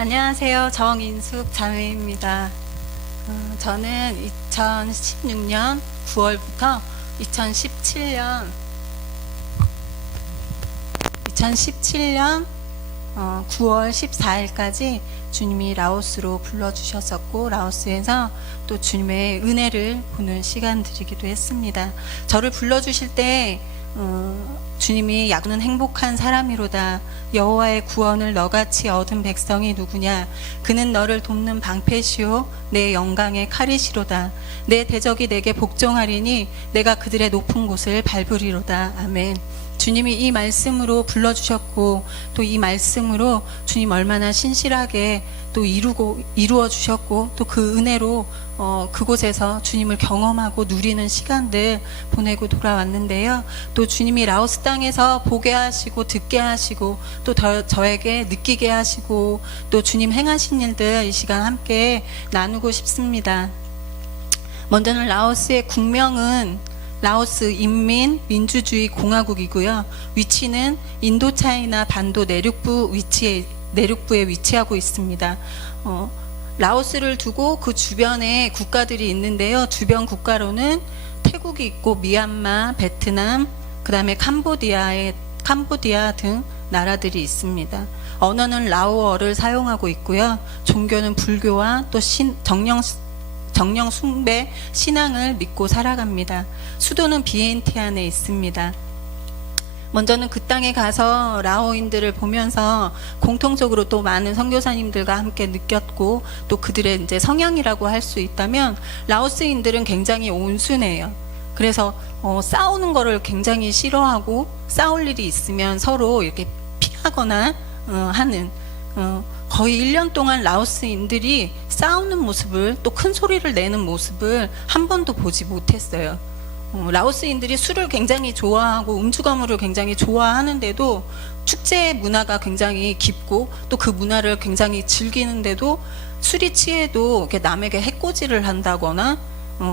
안녕하세요. 정인숙 자매입니다. 저는 2016년 9월부터 2017년 9월 14일까지 주님이 라오스로 불러주셨었고, 라오스에서 또 주님의 은혜를 보는 시간들이기도 했습니다. 저를 불러주실 때 주님이 야구는 행복한 사람이로다. 여호와의 구원을 너같이 얻은 백성이 누구냐. 그는 너를 돕는 방패시오 내 영광의 칼이시로다. 내 대적이 내게 복종하리니 내가 그들의 높은 곳을 밟으리로다. 아멘. 주님이 이 말씀으로 불러주셨고, 또 이 말씀으로 주님 얼마나 신실하게 또 이루어 주셨고, 또 그 은혜로 그곳에서 주님을 경험하고 누리는 시간들 보내고 돌아왔는데요. 또 주님이 라오스 땅에서 보게 하시고 듣게 하시고 또 저에게 느끼게 하시고 또 주님 행하신 일들 이 시간 함께 나누고 싶습니다. 먼저는 라오스의 국명은 라오스 인민민주주의 공화국이고요. 위치는 인도차이나 반도 내륙부에 위치하고 있습니다. 라오스를 두고 그 주변에 국가들이 있는데요. 주변 국가로는 태국이 있고 미얀마, 베트남, 그 다음에 캄보디아 등 나라들이 있습니다. 언어는 라오어를 사용하고 있고요. 종교는 불교와 또 정령 숭배 신앙을 믿고 살아갑니다. 수도는 비엔티안에 있습니다. 먼저는 그 땅에 가서 라오인들을 보면서 공통적으로 또 많은 선교사님들과 함께 느꼈고, 또 그들의 이제 성향이라고 할 수 있다면, 라오스인들은 굉장히 온순해요. 그래서 싸우는 거를 굉장히 싫어하고, 싸울 일이 있으면 서로 이렇게 피하거나 하는, 거의 1년 동안 라오스인들이 싸우는 모습을, 또 큰 소리를 내는 모습을 한 번도 보지 못했어요. 라오스인들이 술을 굉장히 좋아하고 음주가무를 굉장히 좋아하는데도 축제 문화가 굉장히 깊고, 또 그 문화를 굉장히 즐기는데도 술이 취해도 이렇게 남에게 해코지를 한다거나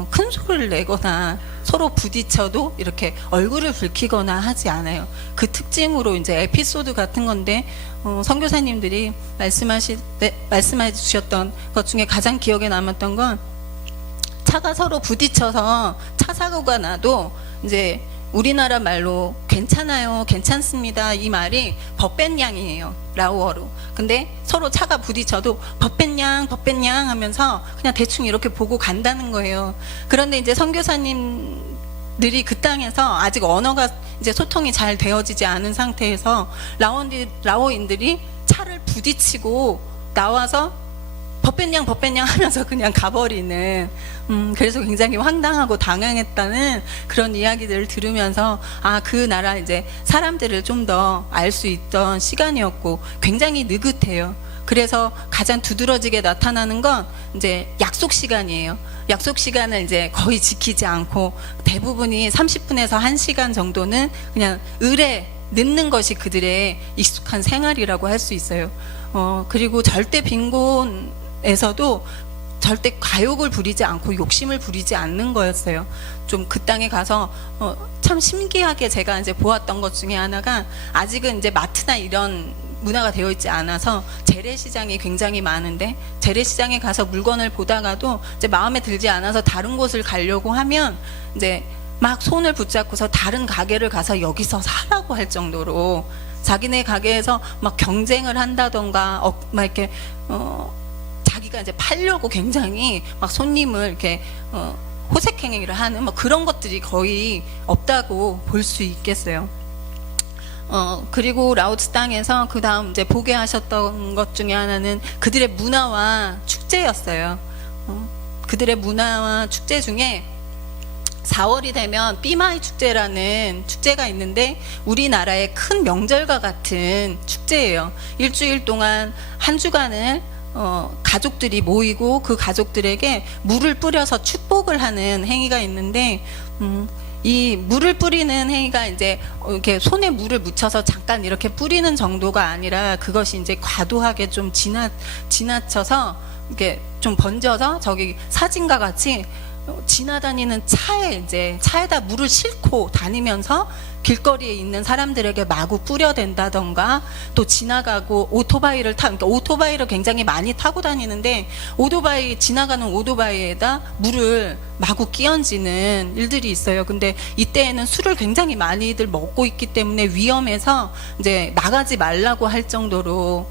큰 소리를 내거나 서로 부딪혀도 이렇게 얼굴을 붉히거나 하지 않아요. 그 특징으로 이제 에피소드 같은 건데, 선교사님들이 말씀해 주셨던 것 중에 가장 기억에 남았던 건, 차가 서로 부딪혀서 차 사고가 나도 이제 우리나라 말로 괜찮아요, 괜찮습니다, 이 말이 법벤양이에요, 라오어로. 근데 서로 차가 부딪혀도 법벤양 하면서 그냥 대충 이렇게 보고 간다는 거예요. 그런데 이제 선교사님들이 그 땅에서 아직 언어가 이제 소통이 잘 되어지지 않은 상태에서 라오인들이 차를 부딪히고 나와서 법벤양 하면서 그냥 가버리는, 그래서 굉장히 황당하고 당황했다는 그런 이야기들을 들으면서, 그 나라 이제 사람들을 좀 더 알 수 있던 시간이었고, 굉장히 느긋해요. 그래서 가장 두드러지게 나타나는 건 이제 약속 시간이에요. 약속 시간을 이제 거의 지키지 않고, 대부분이 30분에서 1시간 정도는 그냥 을에 늦는 것이 그들의 익숙한 생활이라고 할 수 있어요. 그리고 절대 빈곤에서도 절대 과욕을 부리지 않고 욕심을 부리지 않는 거였어요. 좀 그 땅에 가서 참 신기하게 제가 이제 보았던 것 중에 하나가, 아직은 이제 마트나 이런 문화가 되어 있지 않아서 재래시장이 굉장히 많은데, 재래시장에 가서 물건을 보다가도 이제 마음에 들지 않아서 다른 곳을 가려고 하면 이제 막 손을 붙잡고서 다른 가게를 가서 여기서 사라고 할 정도로 자기네 가게에서 막 경쟁을 한다던가, 막 이렇게 자기가 이제 팔려고 굉장히 막 손님을 이렇게 호색행위를 하는 뭐 그런 것들이 거의 없다고 볼 수 있겠어요. 그리고 라오스 땅에서 그 다음 이제 보게 하셨던 것 중에 하나는 그들의 문화와 축제였어요. 그들의 문화와 축제 중에 4월이 되면 삐마이 축제라는 축제가 있는데, 우리나라의 큰 명절과 같은 축제예요. 일주일 동안 한 주간을 가족들이 모이고 그 가족들에게 물을 뿌려서 축복을 하는 행위가 있는데, 이 물을 뿌리는 행위가 이제 이렇게 손에 물을 묻혀서 잠깐 이렇게 뿌리는 정도가 아니라, 그것이 이제 과도하게 좀 지나쳐서 이렇게 좀 번져서 저기 사진과 같이 지나다니는 차에다 물을 싣고 다니면서 길거리에 있는 사람들에게 마구 뿌려댄다던가, 또 지나가고 그러니까 오토바이를 굉장히 많이 타고 다니는데 지나가는 오토바이에다 물을 마구 끼얹는 일들이 있어요. 근데 이때에는 술을 굉장히 많이들 먹고 있기 때문에 위험해서 이제 나가지 말라고 할 정도로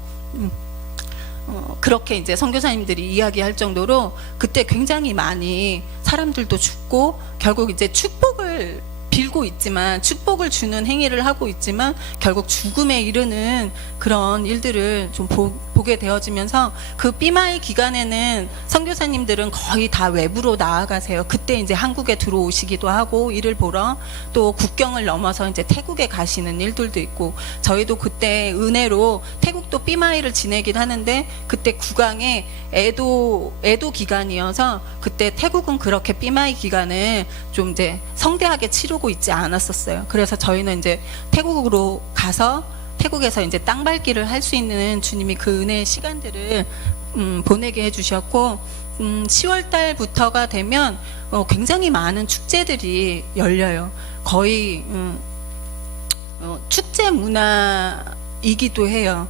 그렇게 이제 선교사님들이 이야기할 정도로 그때 굉장히 많이 사람들도 죽고, 결국 이제 축복을 빌고 있지만, 축복을 주는 행위를 하고 있지만 결국 죽음에 이르는 그런 일들을 좀 보게 되어지면서, 그 삐마이 기간에는 선교사님들은 거의 다 외부로 나아가세요. 그때 이제 한국에 들어오시기도 하고 일을 보러, 또 국경을 넘어서 이제 태국에 가시는 일들도 있고, 저희도 그때 은혜로 태국도 삐마이를 지내긴 하는데 그때 국왕의 애도 기간이어서 그때 태국은 그렇게 삐마이 기간을 좀 이제 성대하게 치르고 있지 않았었어요. 그래서 저희는 이제 태국으로 가서 태국에서 이제 땅밟기를 할 수 있는 주님이 그 은혜의 시간들을 보내게 해주셨고, 10월 달부터가 되면 굉장히 많은 축제들이 열려요. 거의 축제 문화이기도 해요.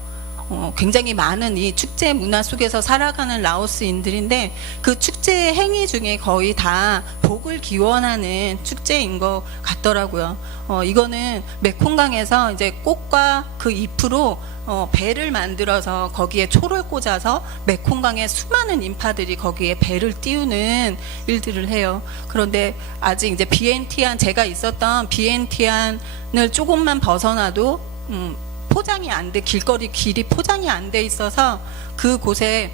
굉장히 많은 이 축제 문화 속에서 살아가는 라오스인들인데, 그 축제 행위 중에 거의 다 복을 기원하는 축제인 것 같더라고요. 이거는 메콩강에서 이제 꽃과 그 잎으로 배를 만들어서 거기에 초를 꽂아서 메콩강의 수많은 인파들이 거기에 배를 띄우는 일들을 해요. 그런데 아직 이제 비엔티안, 제가 있었던 비엔티안을 조금만 벗어나도 포장이 안 돼, 길이 포장이 안 돼 있어서 그곳에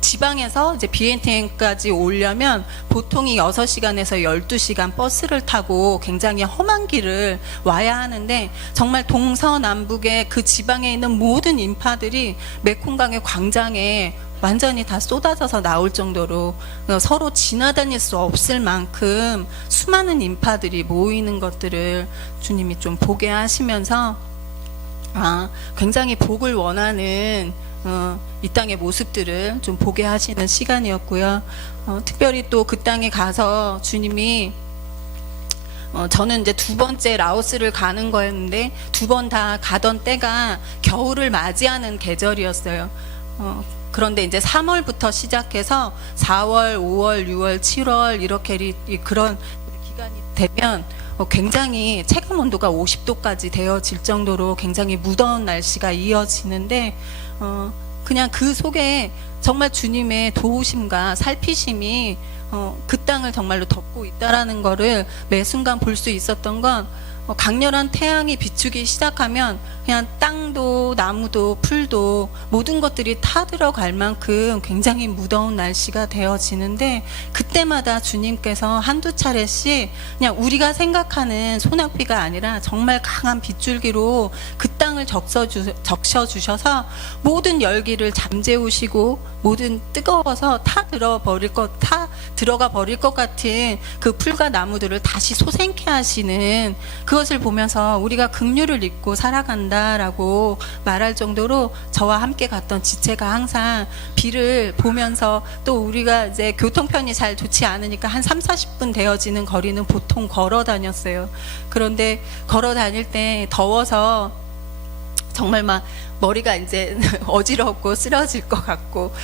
지방에서 이제 비엔티엔까지 오려면 보통이 6시간에서 12시간 버스를 타고 굉장히 험한 길을 와야 하는데, 정말 동서남북의 그 지방에 있는 모든 인파들이 메콩강의 광장에 완전히 다 쏟아져서 나올 정도로 서로 지나다닐 수 없을 만큼 수많은 인파들이 모이는 것들을 주님이 좀 보게 하시면서, 굉장히 복을 원하는 이 땅의 모습들을 좀 보게 하시는 시간이었고요. 특별히 또 그 땅에 가서 주님이, 저는 이제 2번째 라오스를 가는 거였는데 2번 다 가던 때가 겨울을 맞이하는 계절이었어요. 그런데 이제 3월부터 시작해서 4월, 5월, 6월, 7월 이렇게 그런 기간이 되면 굉장히 체감 온도가 50도까지 되어질 정도로 굉장히 무더운 날씨가 이어지는데, 그냥 그 속에 정말 주님의 도우심과 살피심이 그 땅을 정말로 덮고 있다라는 거를 매 순간 볼 수 있었던 건, 강렬한 태양이 비추기 시작하면 그냥 땅도 나무도 풀도 모든 것들이 타들어갈 만큼 굉장히 무더운 날씨가 되어지는데, 그때마다 주님께서 한두 차례씩 그냥 우리가 생각하는 소낙비가 아니라 정말 강한 빗줄기로 그 땅을 적셔주셔서 모든 열기를 잠재우시고, 모든 뜨거워서 들어가 버릴 것 같은 그 풀과 나무들을 다시 솟행케 하시는, 그것을 보면서 우리가 긍휼을 입고 살아간다라고 말할 정도로 저와 함께 갔던 지체가 항상 비를 보면서, 또 우리가 이제 교통편이 잘 좋지 않으니까 한 30-40분 되어지는 거리는 보통 걸어 다녔어요. 그런데 걸어 다닐 때 더워서 정말 막 머리가 이제 어지럽고 쓰러질 것 같고,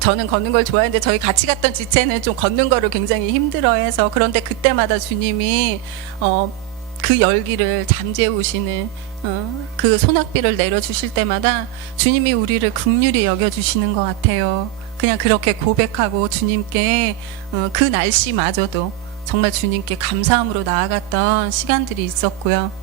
저는 걷는 걸 좋아했는데 저희 같이 갔던 지체는 좀 걷는 거를 굉장히 힘들어해서, 그런데 그때마다 주님이 그 열기를 잠재우시는 그 소낙비를 내려주실 때마다 주님이 우리를 긍휼히 여겨주시는 것 같아요. 그냥 그렇게 고백하고 주님께 그 날씨마저도 정말 주님께 감사함으로 나아갔던 시간들이 있었고요.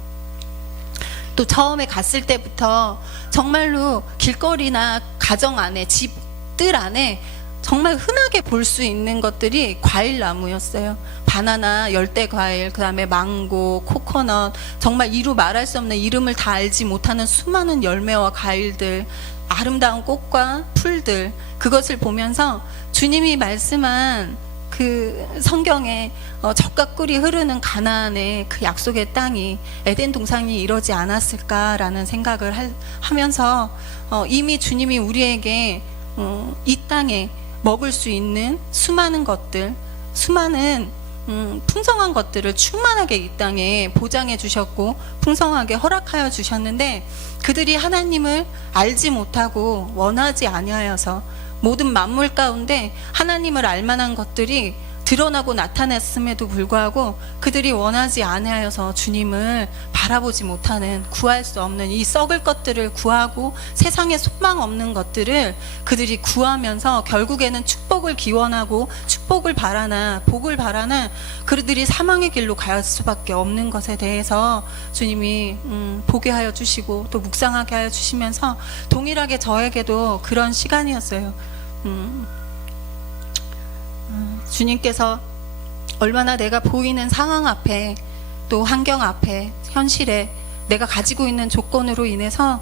또 처음에 갔을 때부터 정말로 길거리나 가정 안에, 집들 안에 정말 흔하게 볼 수 있는 것들이 과일 나무였어요. 바나나, 열대 과일, 그 다음에 망고, 코코넛, 정말 이루 말할 수 없는, 이름을 다 알지 못하는 수많은 열매와 과일들, 아름다운 꽃과 풀들, 그것을 보면서 주님이 말씀한 그 성경에 젖과 꿀이 흐르는 가나안의 그 약속의 땅이, 에덴 동산이 이러지 않았을까라는 생각을 하면서 이미 주님이 우리에게 이 땅에 먹을 수 있는 수많은 것들, 수많은 풍성한 것들을 충만하게 이 땅에 보장해 주셨고 풍성하게 허락하여 주셨는데, 그들이 하나님을 알지 못하고 원하지 아니하여서 모든 만물 가운데 하나님을 알만한 것들이 드러나고 나타났음에도 불구하고 그들이 원하지 아니하여서 주님을 바라보지 못하는, 구할 수 없는 이 썩을 것들을 구하고 세상에 소망 없는 것들을 그들이 구하면서 결국에는 축복을 기원하고 축복을 바라나 복을 바라나 그들이 사망의 길로 갈 수밖에 없는 것에 대해서 주님이 보게 하여 주시고 또 묵상하게 하여 주시면서 동일하게 저에게도 그런 시간이었어요. 주님께서 얼마나 내가 보이는 상황 앞에 또 환경 앞에 현실에 내가 가지고 있는 조건으로 인해서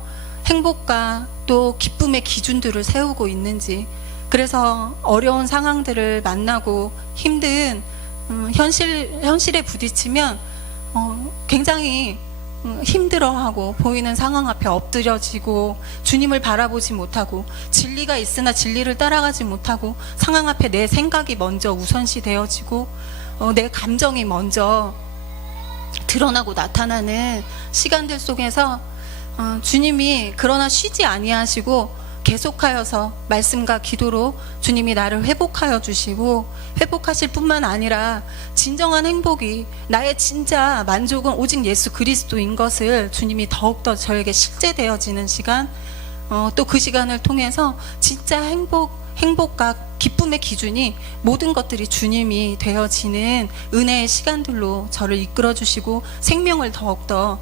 행복과 또 기쁨의 기준들을 세우고 있는지, 그래서 어려운 상황들을 만나고 힘든 현실에 부딪히면 굉장히 힘들어하고 보이는 상황 앞에 엎드려지고 주님을 바라보지 못하고 진리가 있으나 진리를 따라가지 못하고 상황 앞에 내 생각이 먼저 우선시 되어지고 내 감정이 먼저 드러나고 나타나는 시간들 속에서 주님이 그러나 쉬지 아니하시고 계속하여서 말씀과 기도로 주님이 나를 회복하여 주시고, 회복하실 뿐만 아니라 진정한 행복이, 나의 진짜 만족은 오직 예수 그리스도인 것을 주님이 더욱더 저에게 실제되어지는 시간, 또 그 시간을 통해서 진짜 행복과 기쁨의 기준이 모든 것들이 주님이 되어지는 은혜의 시간들로 저를 이끌어 주시고 생명을 더욱더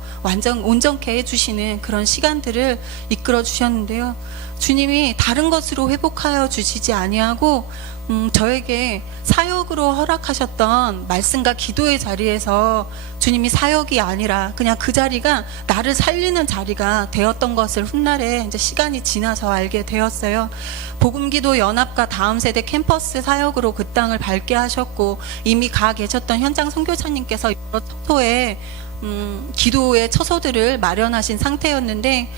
온전케 해주시는 그런 시간들을 이끌어 주셨는데요. 주님이 다른 것으로 회복하여 주시지 아니하고 저에게 사역으로 허락하셨던 말씀과 기도의 자리에서 주님이 사역이 아니라 그냥 그 자리가 나를 살리는 자리가 되었던 것을 훗날에 이제 시간이 지나서 알게 되었어요. 복음기도 연합과 다음 세대 캠퍼스 사역으로 그 땅을 밝게 하셨고, 이미 가 계셨던 현장 선교사님께서 여러 처소에 기도의 처소들을 마련하신 상태였는데,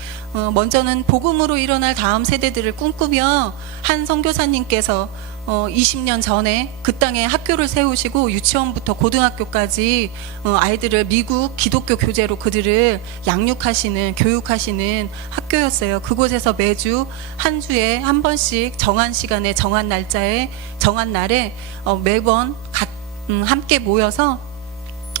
먼저는 복음으로 일어날 다음 세대들을 꿈꾸며 한 선교사님께서 20년 전에 그 땅에 학교를 세우시고 유치원부터 고등학교까지 아이들을 미국 기독교 교재로 그들을 양육하시는, 교육하시는 학교였어요. 그곳에서 매주 한 주에 한 번씩 정한 시간에 정한 날짜에 정한 날에 매번 함께 모여서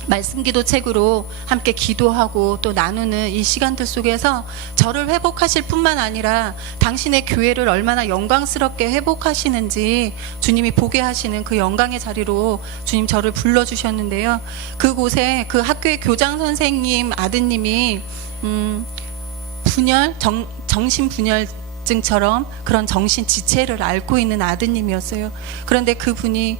말씀 기도 책으로 함께 기도하고 또 나누는 이 시간들 속에서 저를 회복하실 뿐만 아니라 당신의 교회를 얼마나 영광스럽게 회복하시는지 주님이 보게 하시는 그 영광의 자리로 주님 저를 불러주셨는데요. 그곳에 그 학교의 교장 선생님 아드님이 정신분열증처럼 그런 정신 지체를 앓고 있는 아드님이었어요. 그런데 그분이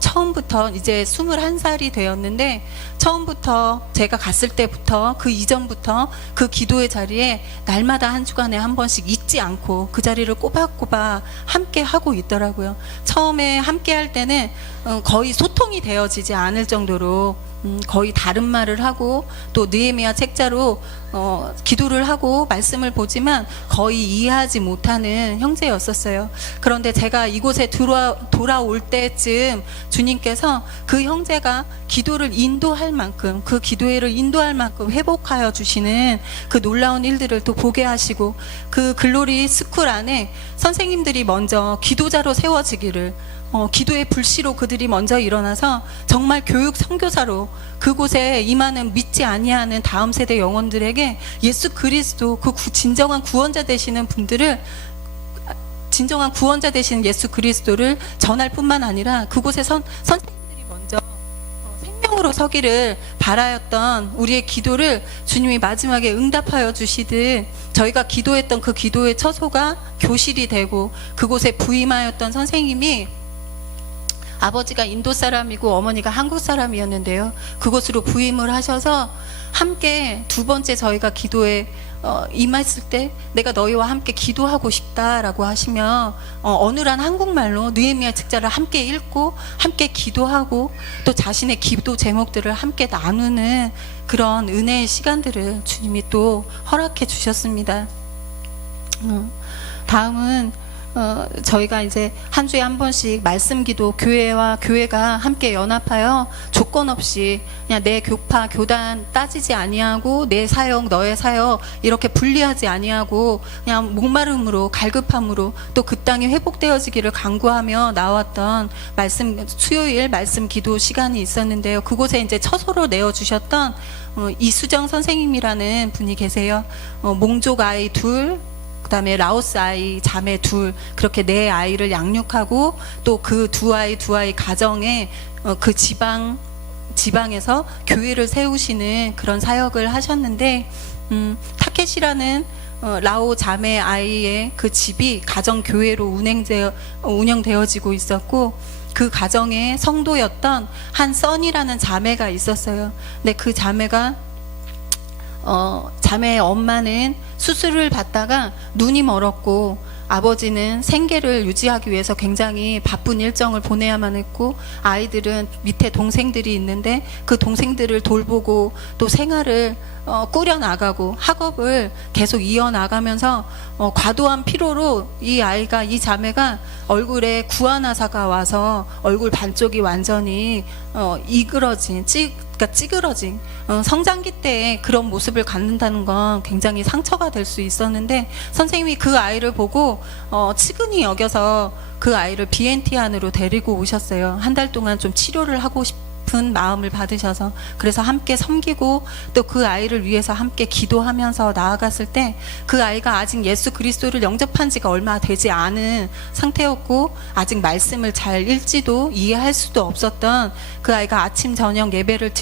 처음부터 이제 21살이 되었는데, 처음부터 제가 갔을 때부터 그 이전부터 그 기도의 자리에 날마다 한 주간에 한 번씩 잊지 않고 그 자리를 꼬박꼬박 함께 하고 있더라고요. 처음에 함께 할 때는 거의 소통이 되어지지 않을 정도로 거의 다른 말을 하고 또 느헤미야 책자로 기도를 하고 말씀을 보지만 거의 이해하지 못하는 형제였었어요. 그런데 제가 이곳에 돌아올 때쯤 주님께서 그 형제가 기도를 인도할 만큼, 그 기도회를 인도할 만큼 회복하여 주시는 그 놀라운 일들을 또 보게 하시고, 그 글로리 스쿨 안에 선생님들이 먼저 기도자로 세워지기를, 기도의 불씨로 그들이 먼저 일어나서 정말 교육 선교사로 그곳에 임하는 믿지 아니하는 다음 세대 영혼들에게 예수 그리스도, 그 진정한 구원자 되시는 분들을, 진정한 구원자 되시는 예수 그리스도를 전할 뿐만 아니라 그곳에 선생님들이 먼저 생명으로 서기를 바라였던 우리의 기도를 주님이 마지막에 응답하여 주시듯, 저희가 기도했던 그 기도의 처소가 교실이 되고, 그곳에 부임하였던 선생님이 아버지가 인도 사람이고 어머니가 한국 사람이었는데요. 그곳으로 부임을 하셔서 함께 두 번째 저희가 기도에 임했을 때 내가 너희와 함께 기도하고 싶다라고 하시며 어눌한 한국말로 느헤미야 책자를 함께 읽고 함께 기도하고 또 자신의 기도 제목들을 함께 나누는 그런 은혜의 시간들을 주님이 또 허락해 주셨습니다. 다음은 저희가 이제 한 주에 한 번씩 말씀 기도 교회와 교회가 함께 연합하여 조건 없이 그냥 내 교파 교단 따지지 아니하고 내 사역 너의 사역 이렇게 분리하지 아니하고 그냥 목마름으로 갈급함으로 또 그 땅이 회복되어지기를 간구하며 나왔던 말씀 수요일 말씀 기도 시간이 있었는데요. 그곳에 이제 처소로 내어 주셨던 이수정 선생님이라는 분이 계세요. 몽족 아이 둘, 그다음에 라오스 아이 자매 둘, 그렇게 네 아이를 양육하고 또 그 두 아이 가정에 그 지방에서 교회를 세우시는 그런 사역을 하셨는데, 타켓이라는 라오 자매 아이의 그 집이 가정 교회로 운영되어지고 있었고, 그 가정의 성도였던 한 써니라는 자매가 있었어요. 근데 그 자매가 자매의 엄마는 수술을 받다가 눈이 멀었고, 아버지는 생계를 유지하기 위해서 굉장히 바쁜 일정을 보내야만 했고, 아이들은 밑에 동생들이 있는데 그 동생들을 돌보고 또 생활을 꾸려나가고 학업을 계속 이어나가면서 과도한 피로로 이 아이가, 이 자매가 얼굴에 구안화사가 와서 얼굴 반쪽이 완전히 이그러진 그러니까 찌그러진 성장기 때 그런 모습을 갖는다는 건 굉장히 상처가 될 수 있었는데, 선생님이 그 아이를 보고 측은히 여겨서 그 아이를 BNT 안으로 데리고 오셨어요. 한 달 동안 좀 치료를 하고 싶은 마음을 받으셔서, 그래서 함께 섬기고 또 그 아이를 위해서 함께 기도하면서 나아갔을 때, 그 아이가 아직 예수 그리스도를 영접한 지가 얼마 되지 않은 상태였고 아직 말씀을 잘 읽지도 이해할 수도 없었던 그 아이가 아침 저녁 예배를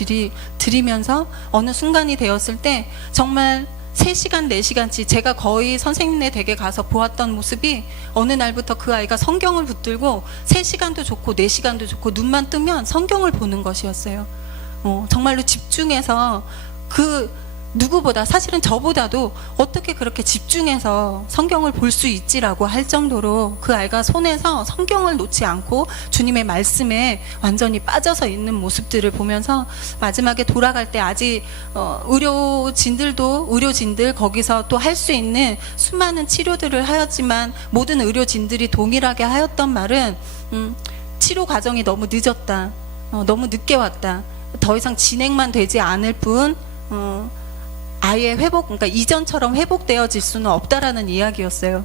드리면서 어느 순간이 되었을 때 정말 3시간, 4시간치 제가 거의 선생님네 댁에 가서 보았던 모습이, 어느 날부터 그 아이가 성경을 붙들고 3시간도 좋고 4시간도 좋고 눈만 뜨면 성경을 보는 것이었어요. 정말로 집중해서, 그 누구보다, 사실은 저보다도 어떻게 그렇게 집중해서 성경을 볼 수 있지라고 할 정도로 그 아이가 손에서 성경을 놓지 않고 주님의 말씀에 완전히 빠져서 있는 모습들을 보면서, 마지막에 돌아갈 때 아직 의료진들 거기서 또 할 수 있는 수많은 치료들을 하였지만 모든 의료진들이 동일하게 하였던 말은, 치료 과정이 너무 늦었다, 너무 늦게 왔다, 더 이상 진행만 되지 않을 뿐 아예 그러니까 이전처럼 회복되어질 수는 없다라는 이야기였어요.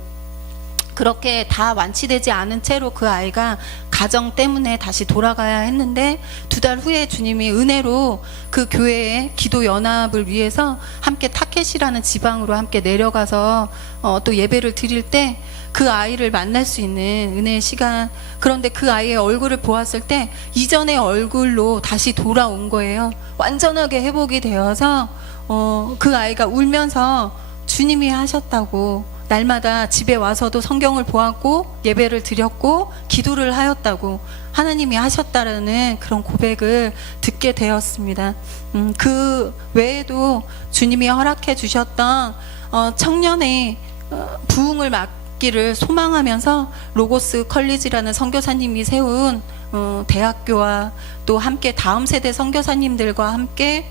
그렇게 다 완치되지 않은 채로 그 아이가 가정 때문에 다시 돌아가야 했는데, 2달 후에 주님이 은혜로 그 교회의 기도 연합을 위해서 함께 타켓이라는 지방으로 함께 내려가서 또 예배를 드릴 때 그 아이를 만날 수 있는 은혜의 시간. 그런데 그 아이의 얼굴을 보았을 때 이전의 얼굴로 다시 돌아온 거예요. 완전하게 회복이 되어서 그 아이가 울면서 주님이 하셨다고, 날마다 집에 와서도 성경을 보았고 예배를 드렸고 기도를 하였다고, 하나님이 하셨다라는 그런 고백을 듣게 되었습니다. 그 외에도 주님이 허락해 주셨던 청년의 부흥을 막기를 소망하면서 로고스 컬리지라는 선교사님이 세운 대학교와 또 함께 다음 세대 선교사님들과 함께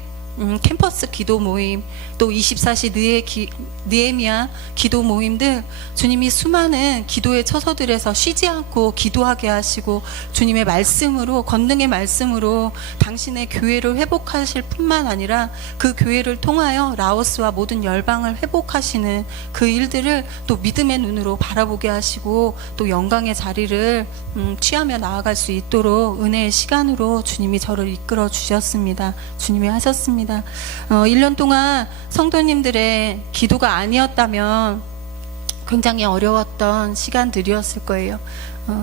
캠퍼스 기도 모임, 또 24시 느헤미야 기도 모임들, 주님이 수많은 기도의 처소들에서 쉬지 않고 기도하게 하시고 주님의 말씀으로, 권능의 말씀으로 당신의 교회를 회복하실 뿐만 아니라 그 교회를 통하여 라오스와 모든 열방을 회복하시는 그 일들을 또 믿음의 눈으로 바라보게 하시고 또 영광의 자리를 취하며 나아갈 수 있도록 은혜의 시간으로 주님이 저를 이끌어 주셨습니다. 주님이 하셨습니다. 1년 동안 성도님들의 기도가 아니었다면 굉장히 어려웠던 시간들이었을 거예요.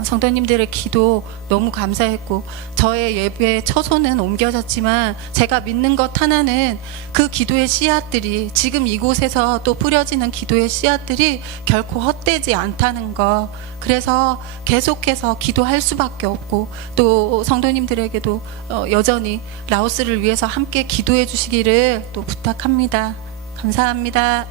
성도님들의 기도 너무 감사했고, 저의 예배 처소는 옮겨졌지만 제가 믿는 것 하나는, 그 기도의 씨앗들이, 지금 이곳에서 또 뿌려지는 기도의 씨앗들이 결코 헛되지 않다는 거, 그래서 계속해서 기도할 수밖에 없고, 또 성도님들에게도 여전히 라오스를 위해서 함께 기도해 주시기를 또 부탁합니다. 감사합니다.